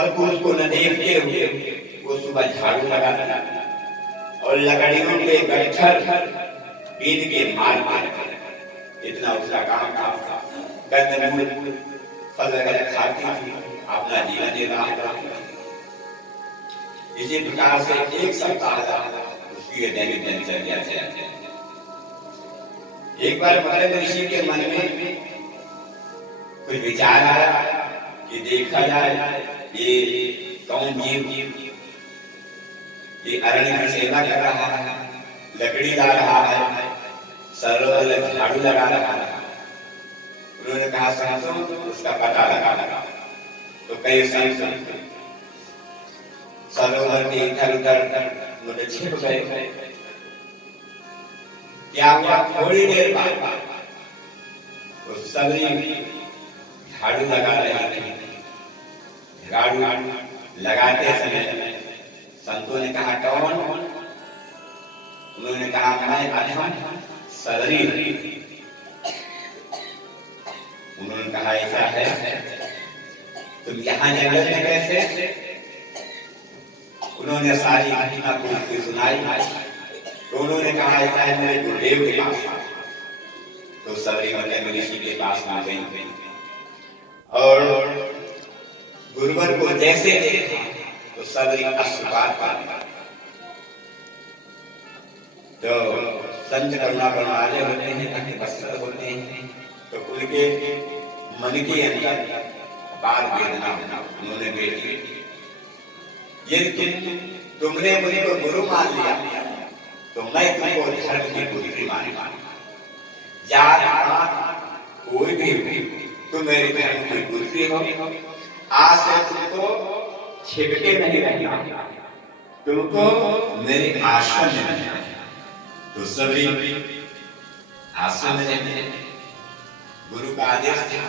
पर पुरुष को न देखते हुए वो सुबह झाड़ू लगाता और लकड़ियों के गट्ठर बीन के मार मार इतना उसका काम था। कंदमूल फल वगैरह खाती थी, अपना जीवन निर्वाह करती थी। इसी प्रकार से एक सप्ताह उसकी दैनिक दिनचर्या चलती। एक बार मदन ऋषि के मन में कुछ विचार आया कि देखा जाए ये कौन जीव ये अरण्य की सेवा कर रहा है, लकड़ी ला रहा है, सरोवर झाड़ू लगा रहा है। उन्होंने कहा संतों उसका पता लगा। तो कई संत सरोवर के इधर उधर छिप गए। क्या हुआ? थोड़ी देर बाद तो सबरी झाड़ू लगा रही थी। झाड़ू लगाते समय संतों ने कहा कौन? उन्होंने कहा मैं अधम सबरी। उन्होंने कहा ऐसा है, तुम यहाँ जंगल में कैसे? उन्होंने सारी घटना को सुनाई। तो उन्होंने कहा ऐसा है मेरे गुरुदेव के पास। तो सबरी मदन ऋषि के पास आ गई और गुरुवर को जैसे देखा तो सबरी अश्रुपात कर। तो संत करुणा वाले होते हैं, ताकि वस्त्र होते हैं, तो उनके मन के अंदर बार वेदना उन्होंने बेटी यदि तुमने मुझे को गुरु मान लिया तो मैं तुमको धर्म की पुत्री मानूंगा। कोई भी तुम मेरे धर्म की पुत्री हो। आज से तुमको छिपके नहीं रहना, तुमको मेरे आश्रम में रहना। तो सभी आश्रम में रहते, गुरु का आदेश था।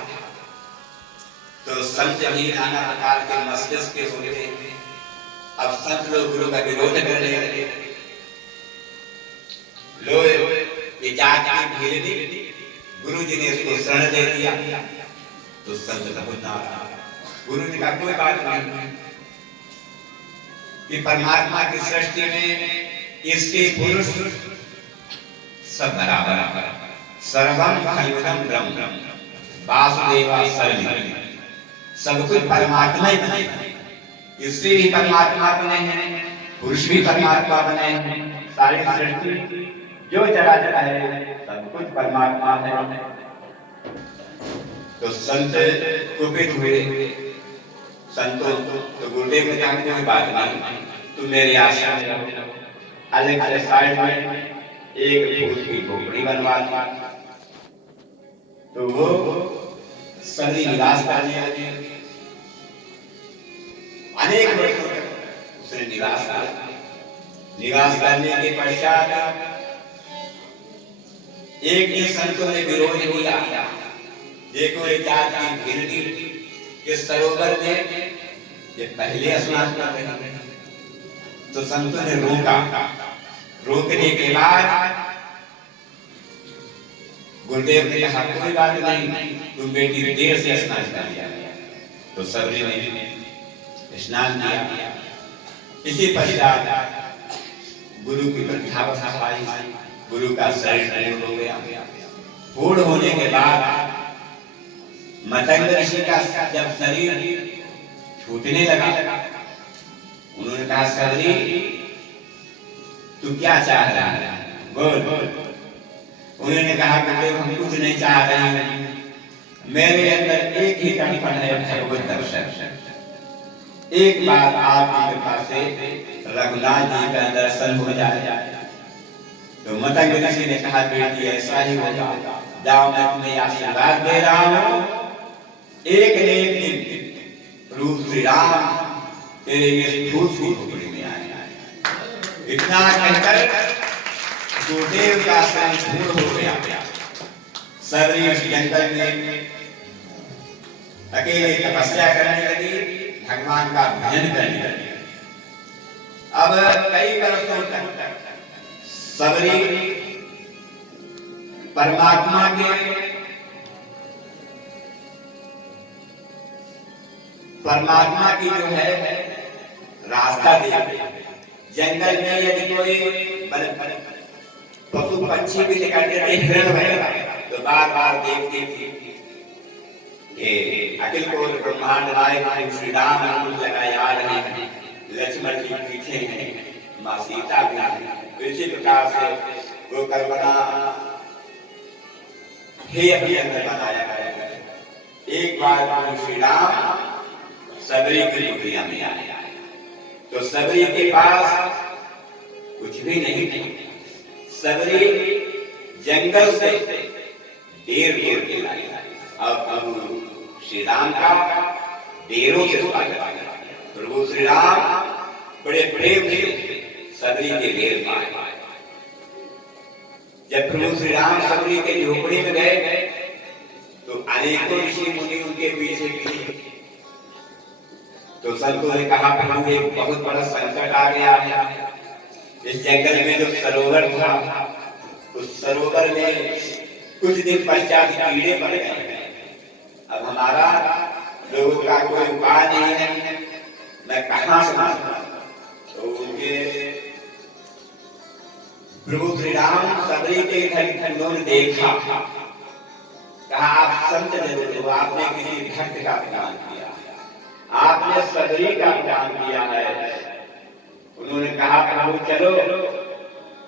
तो संत भी नाना प्रकार के मस्तिष्क के होते थे। अब संत लोग गुरु का विरोध करने लगे। लोग ये जाति भेदी, गुरु जी ने इसको शरण दे दिया। तो संत बहुत नाराज। गुरु ने कहा कोई बात नहीं कि परमात्मा की सृष्टि में इसके पुरुष सब बराबर। सर्वम खलुदम ब्रह्म वासुदेवा सर्वम। सब कुछ परमात्मा ही बने हैं। स्त्री भी परमात्मा बने हैं, पुरुष भी परमात्मा बने हैं। सारी सृष्टि जो चराचर है सब कुछ परमात्मा है। तो संत कुपित हुए। संतों तो गुरुदेव ने कहा कोई बात नहीं, तुम मेरे आश्रम में रहो। अलग से साइड में एक फूल की झोपड़ी बनवा दी। तो वो सभी निवास करने लगे। अनेक वर्षों तक उसने निवास किया। निवास करने के पश्चात एक दिन संतों ने विरोध किया। देखो ये जाति भिन्न इस सरोवर में ये पहले स्नान कर रहे हैं। तो संतों ने रोका। रोकने के बाद गुरुदेव ने कहा कोई बात नहीं, तुम बेटी देर से स्नान कर लिया। तो सबरी ने स्नान किया। इसी पश्चात गुरु की प्रतिष्ठा आई। गुरु का शरीर पूर्ण हो गया। पूर्ण होने के बाद मतंग ऋषि का जब शरीर छूटने लगा, उन्होंने कहा सबरी तू क्या चाह रहा है, बोल। उन्होंने कहा कि हम कुछ नहीं चाह रहे हैं, मेरे अंदर एक ही कणपण है भगवत दर्शन। एक बार आपकी कृपा से रघुनाथ जी का दर्शन हो जाए। तो मतंग ऋषि ने कहा बेटी ऐसा ही होगा, जाओ मैं तुम्हें आशीर्वाद दे रहा हूँ। एक न एक दिन रूप श्री राम तेरे इस फूल की झोपड़ी में आए। इतना कहकर गुरुदेव का शरीर पूर्ण हो गया। सबरी उस जंगल में अकेले तपस्या करने लगी, भगवान का भजन करने लगी। अब कई वर्षों तक सबरी परमात्मा के परमात्मा की जो है रास्ता दे। जंगल में यदि कोई पशु पंछी भी निकलते थे, हिरण वगैरह, तो बार बार देखते थे कि अखिल को ब्रह्मांड नायक श्री राम लगाए आ रहे हैं, लक्ष्मण जी पीछे हैं, माँ सीता भी है। इसी प्रकार से वो कल्पना ही अपने अंदर बनाया गया। एक बार श्री राम सबरी की दुनिया में आए, तो सबरी के पास कुछ भी नहीं था। सबरी जंगल से डेर के लाई और प्रभु श्री राम का डेरों से स्वागत किया। प्रभु श्री राम बड़े प्रेम से सबरी के डेर पाए। जब प्रभु श्री राम सबरी के झोपड़ी में गए तो अनेकों ऋषि मुनि उनके पीछे पीछे। तो संतों ने कहा, प्रभु एक बहुत बड़ा संकट आ गया है। इस जंगल में जो सरोवर था, उस सरोवर में कुछ दिन पश्चात कीड़े पड़ गए। अब हमारा लोगों का कोई उपाय नहीं है, मैं कहाँ से मांगू? तो उनके प्रभु श्री राम सबरी के घर उन्होंने देखा, कहा आप संत जरूर, आपने किसी भक्त का अपमान किया, आपने सबरी का अपमान किया है। उन्होंने कहा, प्रभु चलो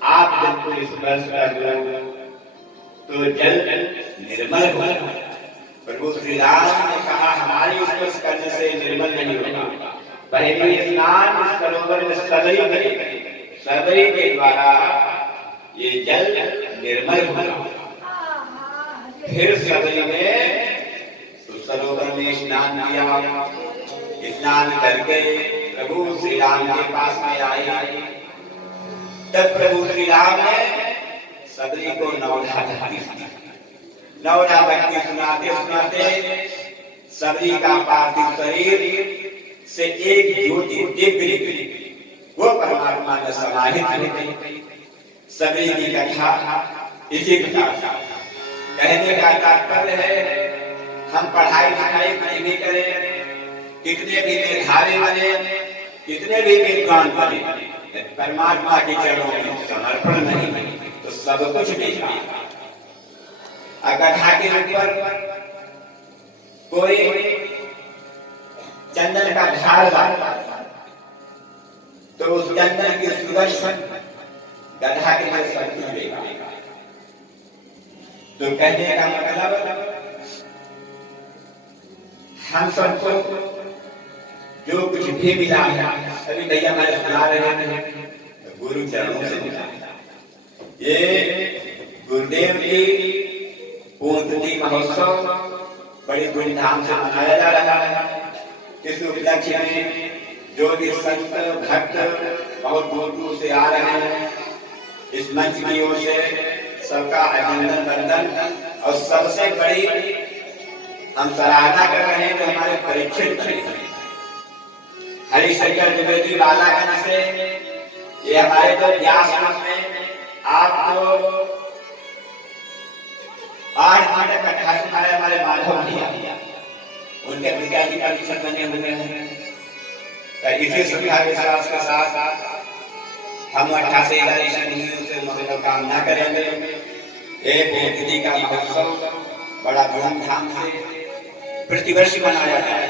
आप जब को स्पर्श कर दो तो जल निर्मल हो। प्रभु श्री राम ने कहा, हमारी स्पर्श करने से निर्मल नहीं होगा, पहले स्नान सरोवर में सबरी करेगा, सबरी के द्वारा ये जल निर्मल होगा। फिर सबरी में सरोवर में स्नान किया। स्नान करके प्रभु श्री राम के पास में आए। तब प्रभु श्री राम ने सबरी को नवधा भक्ति सुनाते सुनाते सबरी का पार्थिव शरीर से एक ज्योति दिव्य वो परमात्मा में समाहित हो गई। सबरी की कथा इसी प्रकार कहने का तात्पर्य है, हम पढ़ाई लिखाई कुछ भी करें, कितने भी मेधावी बने, कितने भी विद्वान बने, परमात्मा के चरणों में समर्पण नहीं तो सब कुछ बेकार। अगर के ऊपर कोई चंदन का झाड़ लगा तो उस चंदन की सुगंध गधा के लिए शक्ति देगा। तो कहने का मतलब हम सबको जो कुछ भी मिला है, अभी भैया हमारे सुना रहे हैं, गुरु चरणों से मिला। ये गुरुदेव की पूर्णतिथि महोत्सव बड़ी धूमधाम से मनाया जा रहा है। इस उपलक्ष्य में जो भी संत भक्त बहुत दूर दूर से आ रहे हैं, इस मंच की ओर से सबका अभिनंदन वंदन। और सबसे बड़ी हम सराहना कर रहे हैं जो हमारे परीक्षित हरिशंकर द्विवेदी बालागंज से, ये हमारे तो व्यास में आपको 8 घंटे कथा सुनाए हमारे माधव भैया, उनके पिता जी का परीक्षण बने हुए हैं। इसी श्रद्धा विश्वास के साथ हम 88,000 से मनोकामना करेंगे। एक पूर्णतिथि का महोत्सव बड़ा धूमधाम से प्रतिवर्ष मनाया जाए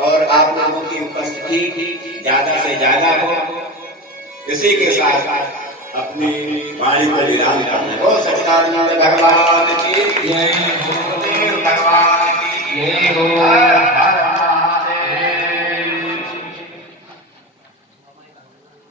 और आप लोगों की उपस्थिति ज्यादा से ज्यादा हो। इसी के साथ अपनी वाणी को विराम करना हो। सच्चिदानंद भगवान की जय, भगवान की जय हो।